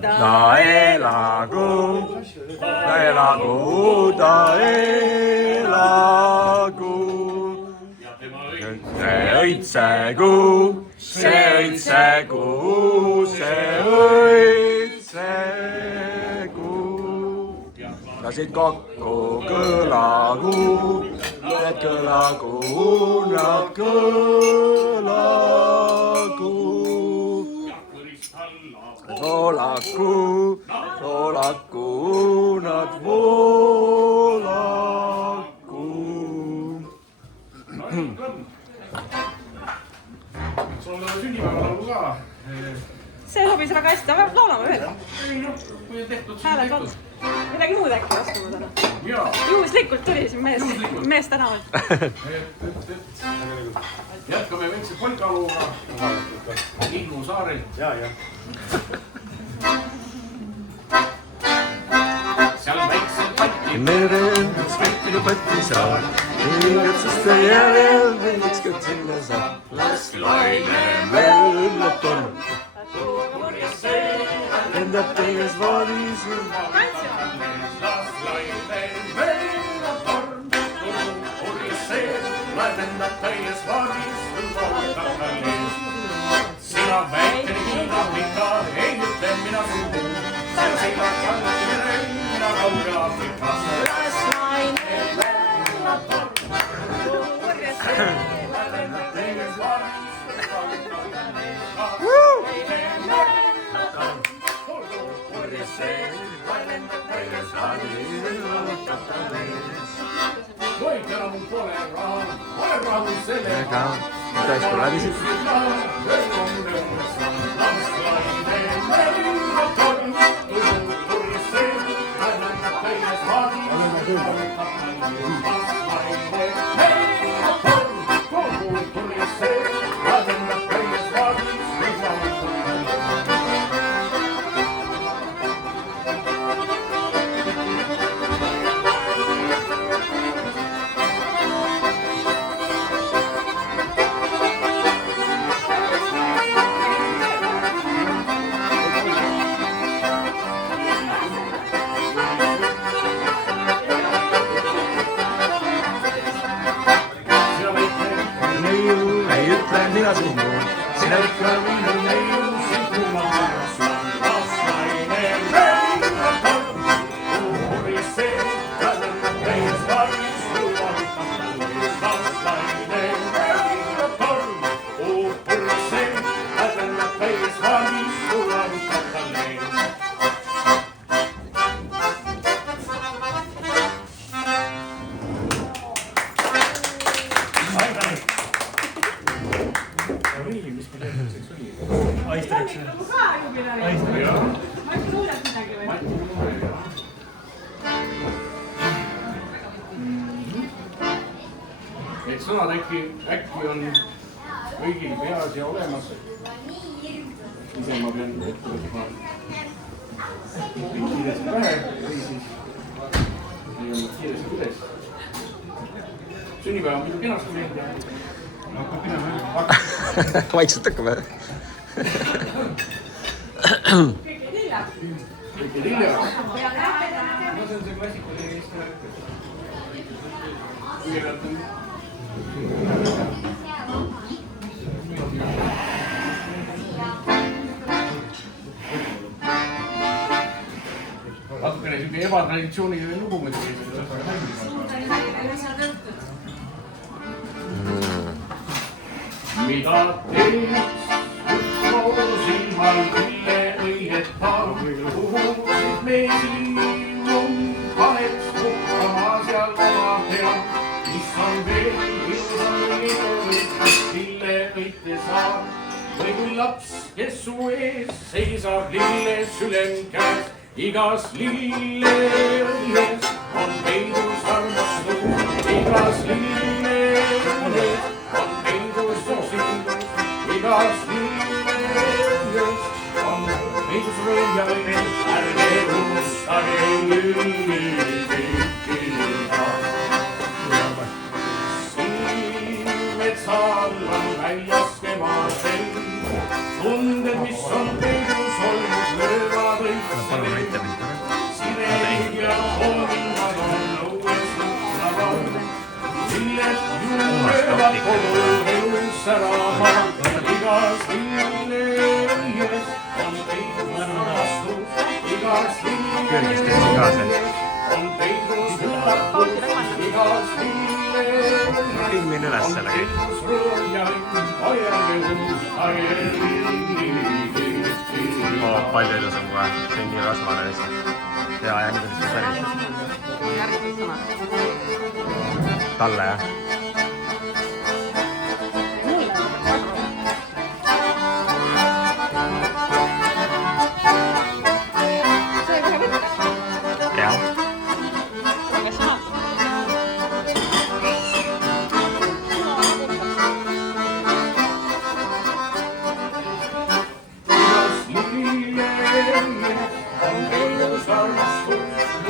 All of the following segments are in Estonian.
ta elagu, ta elagu, ta elagu. see õitsegu, see õitsegu, see õitsegu. lasid kokku kõlagu, need kõlagu, nad kõlagu. voolaku, voolaku, nad voolaku. sul on sünnipäevalaulu ka. see sobis väga hästi, aga laulame ühele. hääled on. midagi muud äkki oskame täna. juhuslikult tuli siin mees tänavalt. jätkame väikse polkalooga Kihnu saarel. seal väiksel patti merel spettinud patisaar, hingetseste järel ükskord sinna saab. las laine möllab torm, lendab täies vaalis. las laine möllab torm, lendab täies vaalis. sina väikene Hiina pika, ei ütle mina suhu, seal seilab jalgati merel kaugel Aafrikas. las laine möllab torm, lendab täies vaalis. Voit enam pole raha, ole rahul sellega. kuidas sul läbi siis? ei ütle mina suhu, sina ikka minu neiu. et sõnad äkki on kõigil peas ja olemas. ise ma pean ette võtma kiiresti pähe või siis nii-öelda kiiresti üles. Sünnipäev on muidu kenasti meelde. hakkab minema juba. vaikselt hakkab jah. kõike lille. No see on see klassikaline Eesti värk. Kõigepealt on natukene siuke ebatraditsiooniline lugu muidugi. mida teeks üks silmal külle õieta, kuhu siis meesiinum paneks puhkama seal oma pea, mis on veel ilusam lille õite saab. või kui laps, kes su ees seisab lille sülem käes, igas lilleõies on peidus armastus, igas lilleõies on peidus sündus, igas lilleõies on peidus rõõm ja õnn, ärge unustage lüllikida. siin metsal on väljas kevadel tunded, mis on peidus olnud, löövad peavad koduelus särama, igas lilleõies on peidus rahastus, igas lilleõies on peidus üllatus, igas filmin üles selle kõik. Palju ilusam kohe, see on nii rasvane lihtsalt. Ja nüüd on vist päris. Järgmised sõnad. Talle jah. See kohe võtta. Jah. Aga sõnad.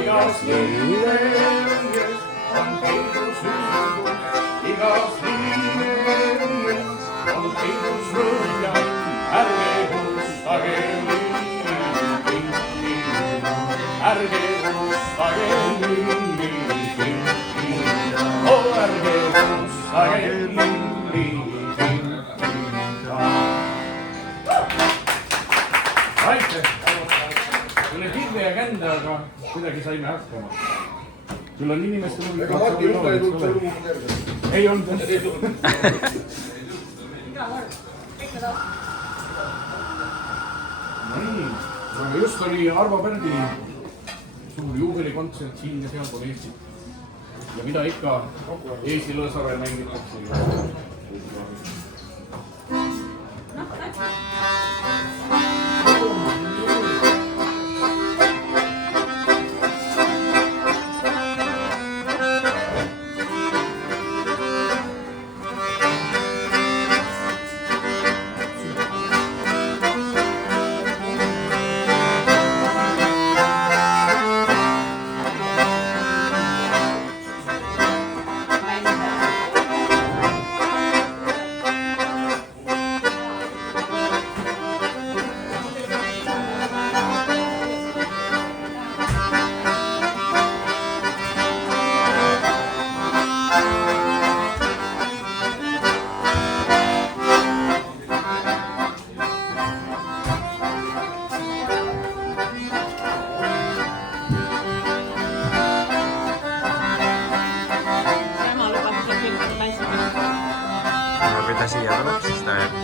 Igas lilleõies on peidus üllatus, igas lilleõies on peidus rõõm, ärge unustage lilli, ärge unustage lilli, oh ärge unustage lilli. Aitäh! Selle pilve ja kände, aga kuidagi saime hakkama. Küll on inimestel mulle Mati Ütle ei tulnud see lugu kergelt. ei olnud. Nii, just oli Arvo Pärdi suur juubelikontsert siin ja sealpool Eestit. Ja mida ikka Eesti Lõõsaarel mängitakse. Kui ta siia tuleb, siis ta jääb.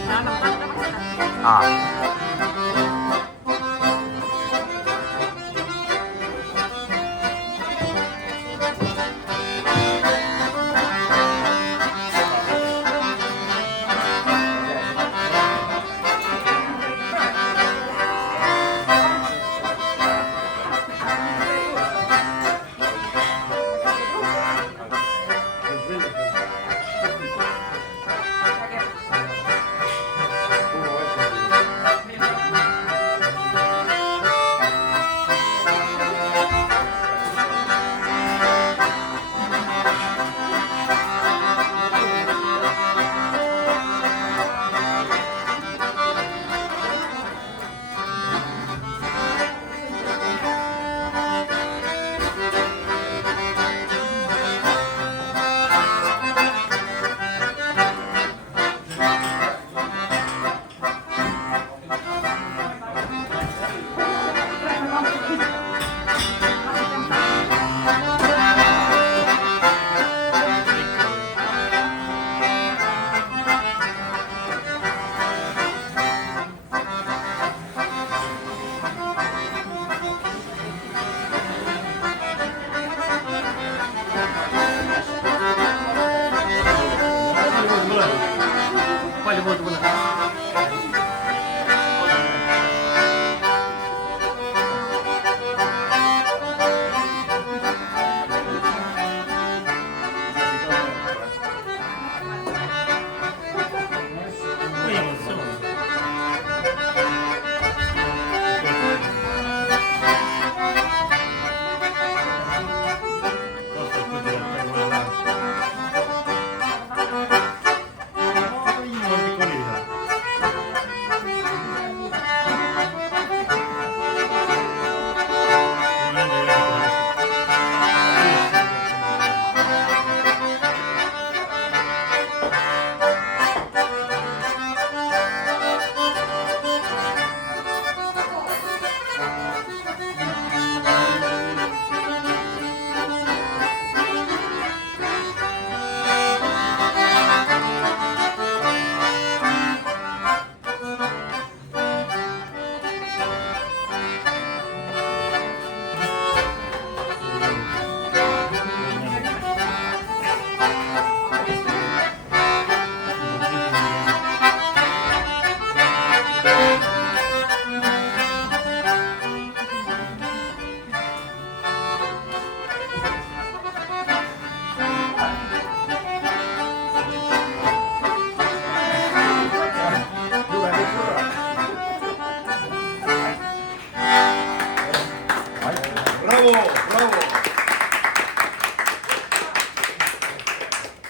bravo.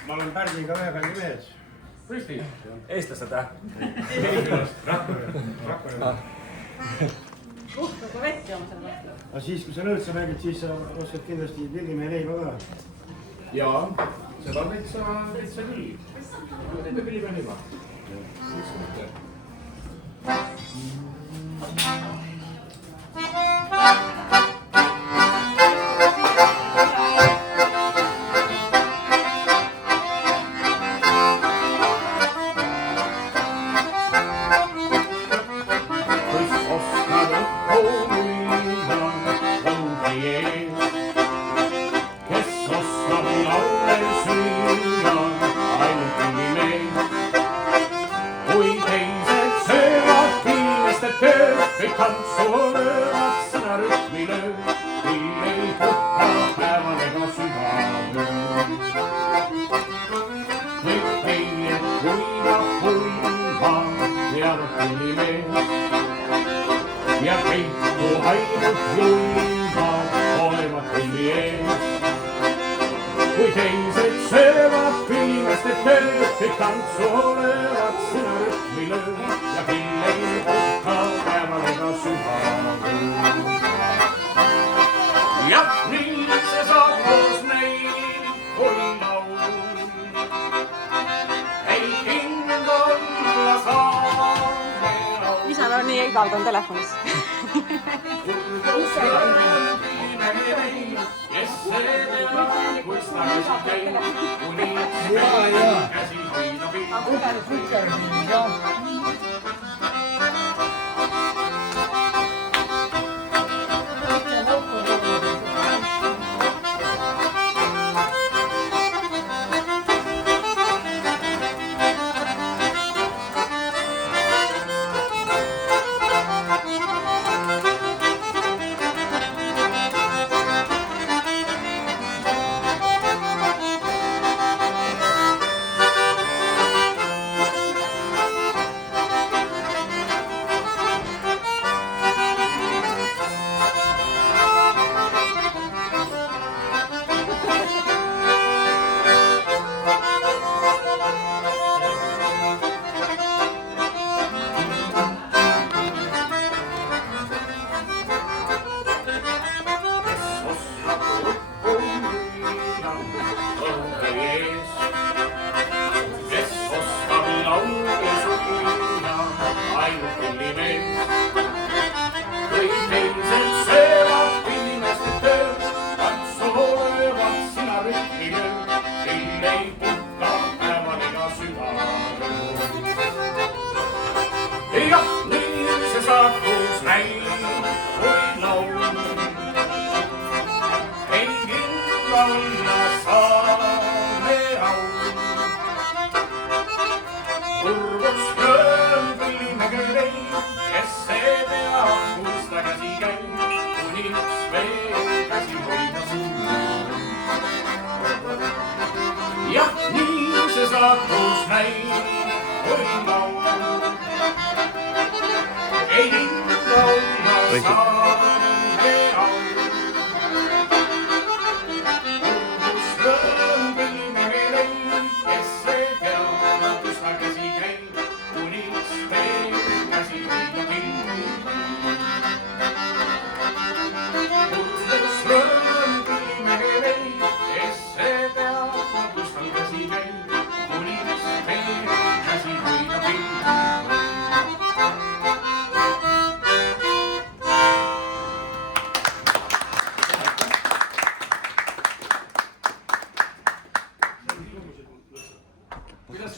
Ma olen Pärdiga ühe kandi mees. tõesti? Eestlased, Rakvere. Puhkaga vett jooma selle kohta. Aga siis, kui sa lõõtsa mängid, siis sa oskad kindlasti Villimäe leiba ka. Jaa, seda täitsa küll. Teeme Villimäe leiba. Miks mitte? Ja peittu ainult julmad olevat pilli ees. Kui teised söövad pilmeste tööd, kõik tantsu olevat sõna rütmi lööb ja pill ei puhka päeval ega sügavöö. Jah, nii see saab koos meil olla laul. Ei hind olla saame au. Isal on nii igav, ta on telefonis.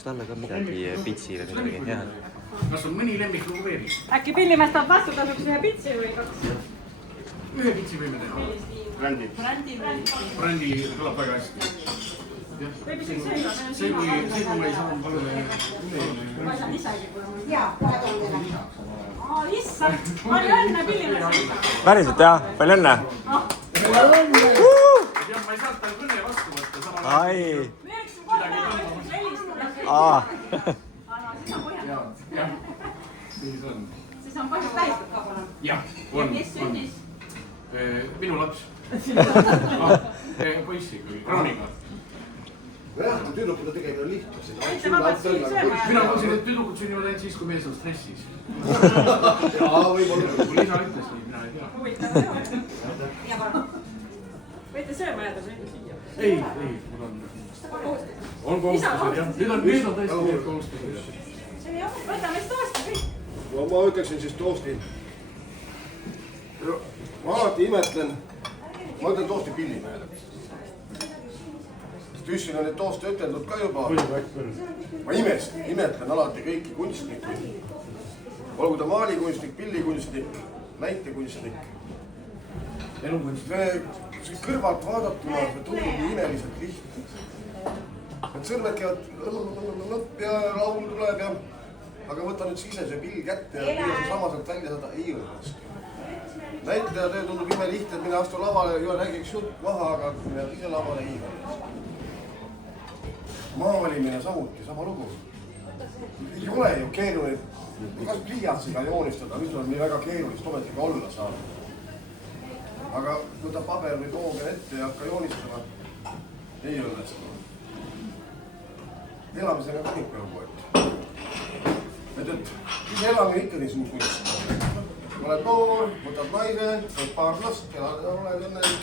Talle ka midagi pitsi või midagi head. Kas on mõni lemmiklugu veel? Äkki Pillimäest tahab vastutasuks ühe pitsi või kaks? Ühe pitsi võime teha. Brändi kõlab väga hästi. Võib isegi sööda. See kui ma ei saa paluda üleeelne. Ma ei saa isegi, kui ma ei saa. Issand, palju õnne Pillimäest. Päriselt jah, palju õnne. Ma ei saanud tal kõne vastu võtta. Ai. Aa. Siis on. Siis on palju tähistud ka pole. Jah, on. Kes sündis? Minu laps. Poissi küll, Krooniga. Jah, tüdrukule tegemine on lihtne. Mina mõtlesin, et tüdrukud sünnivad ainult siis, kui mees on stressis. Jaa, võib-olla. Kui Liisa ütles nii, mina ei tea. Huvitav. Võite sööma jääda, või võite siia? Ei, mul on... On kohustused, jah. Nüüd on tõesti need kohustused. Võtame siis toosti kõik. No ma ütleksin siis toosti. Ma alati imetlen. Ma ütlen toosti Pillimehele. Tüssin on neid tooste üteldud ka juba. Ma imetlen alati kõiki kunstnikuid. Olgu ta maalikunstnik, pillikunstnik, näitekunstnik. Elukunstnik. Kõrvalt vaadatuna see tundub nii imeliselt lihtne. Need sõrmed käivad ja laul tuleb ja... Aga võta nüüd ise see pill kätte ja püüa see samaselt välja saada, ei õnnestu. Näitleja töö tundub ime lihtne, et mine astu lavale ja räägiks jutt maha, aga mine ise lavale ei õnnestu. Maalimine samuti, sama lugu. Ei ole ju keeruline, kas pliiatsiga joonistada, mis on nii väga keerulist ometega olla saanud. Aga võta paber või tooge ette ja hakka joonistama, ei õnnestu. Elamisega ka ikka on võetud. Et ise elamine ikka nii suur kunst. Oled noor, võtad naise, saad paar last ja oled õnnelik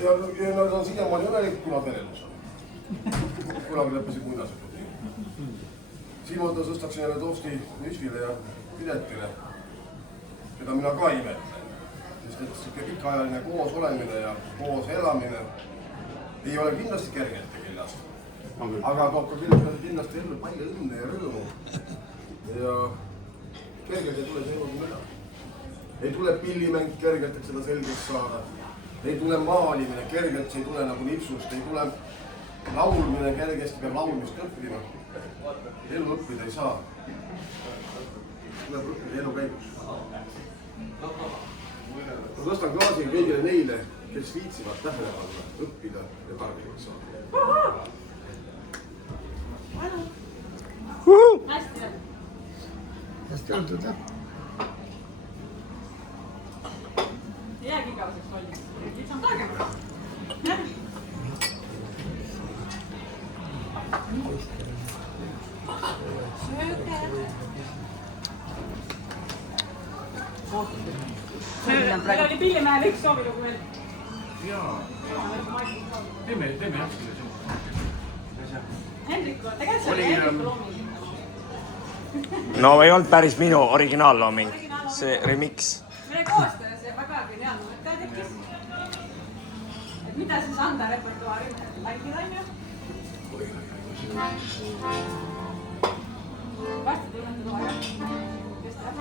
ja nad on siiamaani õnnelik, kuna perelus on. Kunagi lõppesid muinasjutud nii. Silmata sõstaksin jälle toosti Müsvile ja Piletile, keda mina ka imetlen. Sest et siuke pikaajaline koos olemine ja koos elamine ei ole kindlasti kergete keljast. Aga toob ka kindlasti ellu palju õnne ja rõõmu. Ja kergelt ei tule see elu kui midagi. Ei tule pillimäng kergelt, et seda selgeks saada. Ei tule maalimine kergelt, see ei tule nagu nipsust. Ei tule laulmine kergesti, peab laulmist õppima. Elu õppida ei saa. Tuleb õppida elu käigus. Ma tõstan klaasi kõigile neile, kes viitsivad tähele panna, õppida ja targemaks saada. Hästi on. Hästi öeldud, jah. Ei jäägi igaveseks valmis. Nüüd on targemaks. Meil oli Pillimehel üks soovilugu veel. Jaa. Teeme jah selle. Hendriku, tegelikult see oli Hendriku looming. No ei olnud päris minu originaallooming, see remix. Meil koostöös ja väga geniaalne mõte tekkis. Et mida siis anda repertuaari mängida, on ju? Varsti tunnete loega. Kes teab?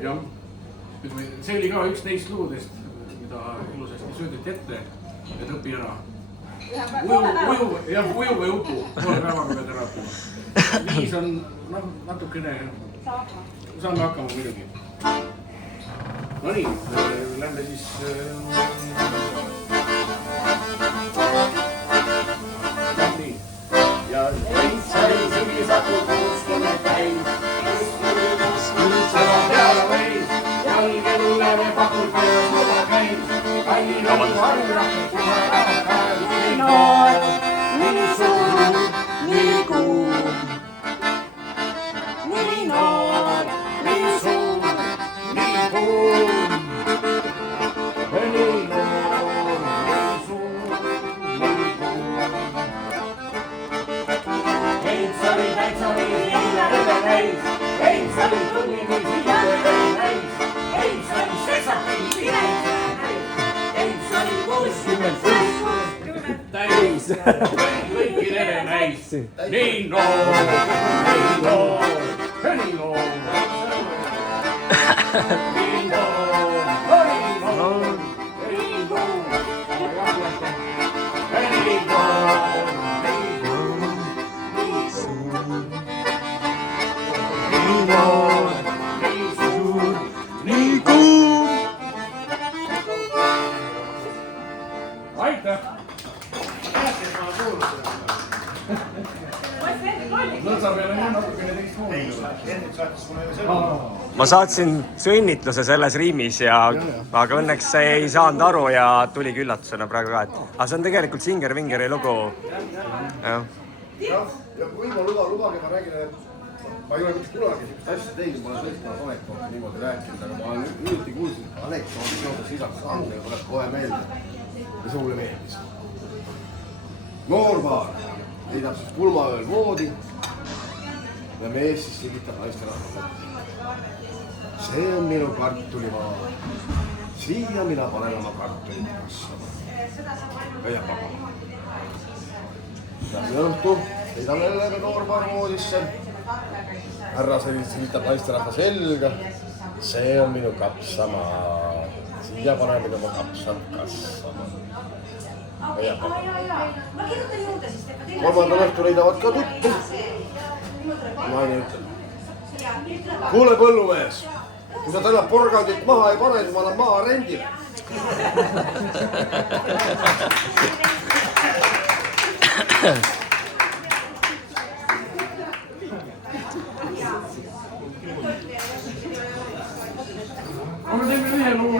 Jah. See oli ka üks neist lugudest, mida ilusasti söödeti ette, et õpi ära. Uju või upu, poole päevaga pead ära õppima. Viis on natukene, saame hakkama muidugi. No nii, lähme siis... Nii. Ja teid sai sügisatud kuuskonna täis. Sõna peale veis, jalge tuleme pakul peal muda käis. Kallin on harjurahvud, kuna rahvad käel. Nii noor, nii suur, nii kuum. Nii noor, nii suur, nii kuum. Nii noor, nii suur, nii kuum. Heitsari, täitsari, hiilarede näis. Heitsari, tuli nüüd hiilarede näis. Heitsari, sesaki, hiilarede näis. Heitsari, 60 täis. Kõikidele näis. Nii noor, nii noor, nii noor. Nii noor, nii noor, nii noor. Nii noor, nii noor, nii suur. Nii noor, nii suur, nii kuum. Aitäh! Lõõtsa peal on natukene teistmoodi. ma saatsin su õnnitluse selles riimis aga õnneks see ei saanud aru ja tuligi üllatusena praegu ka, aga see on tegelikult Singer Vingeri lugu. Jah. Ja kui ma lubage, ma räägin, et ma ei ole mitte kunagi sellist asja teinud, ma olen seltskonnas anekdooti niimoodi rääkinud, aga ma olen hiljuti kuulsin anekdooti seoses lisaks andega, tuleb kohe meelde ja see mulle meeldis. Noor paar leidab siis pulmaööl voodi ja mees siis sigitab naisterahva kotti. See on minu kartulimaa. Siia mina panen oma kartulit kasvama. Ja pagama. Järgmine õhtu leidab jälle noor paar voodisse. Härra sigitab naisterahva selga. See on minu kapsamaa. Siia panen mina oma kapsad kasvama. Ja pagama. Kolmandal õhtu leidavad ka tuttu. Naine ütleb. Kuule põllumees, kui sa täna porgandit maha ei pane, siis ma annan maa rendile.